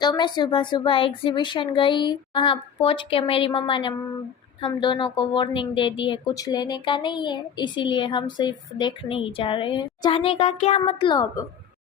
तो मैं सुबह सुबह एग्जीबिशन गई। वहाँ पहुँच के मेरी मम्मा ने हम दोनों को वार्निंग दे दी है, कुछ लेने का नहीं है, इसीलिए हम सिर्फ देखने ही जा रहे हैं। जाने का क्या मतलब।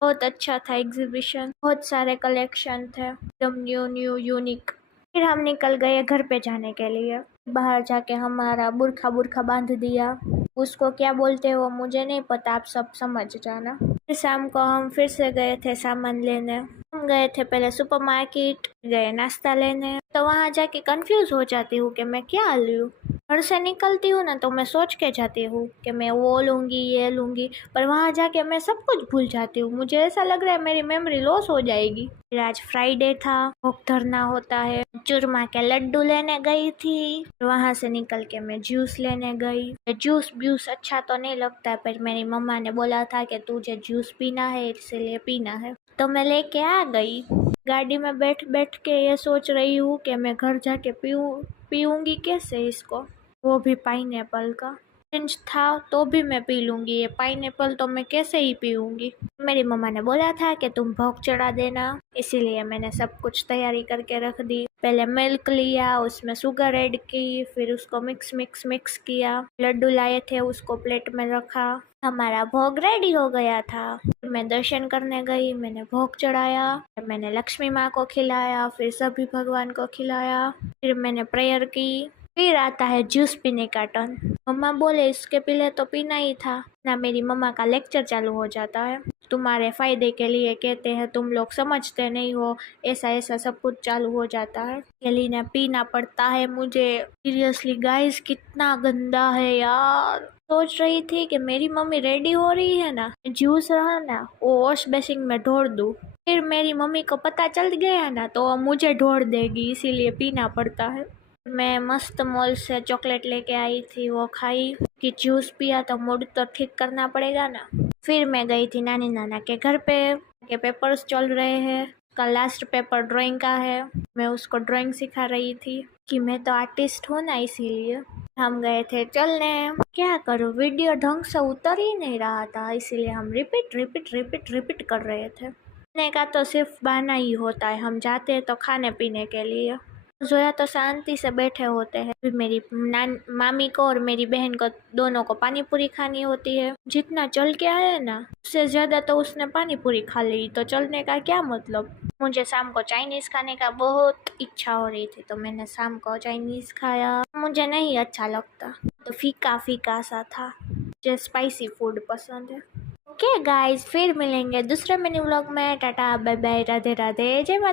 बहुत अच्छा था एग्जीबिशन, बहुत सारे कलेक्शन थे, एकदम न्यू न्यू यूनिक। फिर हम निकल गए घर पे जाने के लिए। बाहर जाके हमारा बुरखा बुरखा बांध दिया। उसको क्या बोलते हो मुझे नहीं पता, आप सब समझ जाना। फिर शाम को हम फिर से गए थे सामान लेने। हम गए थे पहले सुपरमार्केट, गए नाश्ता लेने। तो वहाँ जाके कंफ्यूज हो जाती हूँ कि मैं क्या लूँ। घर से निकलती हूँ ना तो मैं सोच के जाती हूँ कि मैं वो लूँगी ये लूँगी, पर वहाँ जाके मैं सब कुछ भूल जाती हूँ। मुझे ऐसा लग रहा है मेरी मेमोरी लॉस हो जाएगी। फिर आज फ्राइडे था, भोग धरना होता है। चूरमा के लड्डू लेने गई थी। वहाँ से निकल के मैं जूस लेने गई। जूस ब्यूस अच्छा तो नहीं लगता, पर मेरी मम्मा ने बोला था कि तुझे जूस पीना है इसलिए पीना है, तो मैं लेके आ गई। गाड़ी में बैठ बैठ के ये सोच रही हूँ कि मैं घर जाके पीऊँगी कैसे इसको, वो भी पाइनएप्पल का। ऑरेंज था तो भी मैं पी लूँगी, ये पाइनएप्पल तो मैं कैसे ही पीऊँगी। मेरी मम्मा ने बोला था कि तुम भोग चढ़ा देना, इसीलिए मैंने सब कुछ तैयारी करके रख दी। पहले मिल्क लिया, उसमें शुगर ऐड की, फिर उसको मिक्स मिक्स मिक्स किया। लड्डू लाए थे उसको प्लेट में रखा। हमारा भोग रेडी हो गया था। मैं दर्शन करने गई, मैंने भोग चढ़ाया, मैंने लक्ष्मी माँ को खिलाया, फिर सभी भगवान को खिलाया, फिर मैंने प्रेयर की। फिर आता है जूस पीने का टर्न। मम्मा बोले इसके पहले तो पीना ही था ना। मेरी मम्मा का लेक्चर चालू हो जाता है, तुम्हारे फायदे के लिए कहते हैं, तुम लोग समझते नहीं हो, ऐसा ऐसा सब कुछ चालू हो जाता है। के ने पीना पड़ता है मुझे। सीरियसली गाइस कितना गंदा है यार। सोच रही थी कि मेरी मम्मी रेडी हो रही है ना, जूस रहा ना वो वॉश बेसिन में ढोड़ दूं। फिर मेरी मम्मी को पता चल गया ना तो वो मुझे ढोड़ देगी, इसीलिए पीना पड़ता है। मैं मस्त मॉल से चॉकलेट लेके आई थी, वो खाई कि जूस पिया तो मूड तो ठीक करना पड़ेगा ना। फिर मैं गई थी नानी नाना के घर पे, के पेपर्स चल रहे हैं। का लास्ट पेपर ड्राइंग का है, मैं उसको ड्राइंग सिखा रही थी कि मैं तो आर्टिस्ट हूँ ना, इसीलिए। हम गए थे चलने। क्या करूँ, वीडियो ढंग से उतर ही नहीं रहा था, इसीलिए हम रिपीट रिपीट रिपीट रिपीट कर रहे थे। खाने का तो सिर्फ बहाना ही होता है, हम जाते हैं तो खाने पीने के लिए। जोया तो शांति से बैठे होते हैं। फिर मेरी मामी को और मेरी बहन को दोनों को पानी पूरी खानी होती है। जितना चल के आया ना उससे ज्यादा तो उसने पानी पूरी खा ली, तो चलने का क्या मतलब। मुझे शाम को चाइनीज खाने का बहुत इच्छा हो रही थी, तो मैंने शाम को चाइनीज खाया। मुझे नहीं अच्छा लगता, तो फीका फीका सा था। मुझे स्पाइसी फूड पसंद है। ओके गाइस, फिर मिलेंगे दूसरे मिनी व्लॉग में। Tata bye bye, Radhe Radhe, जय माता।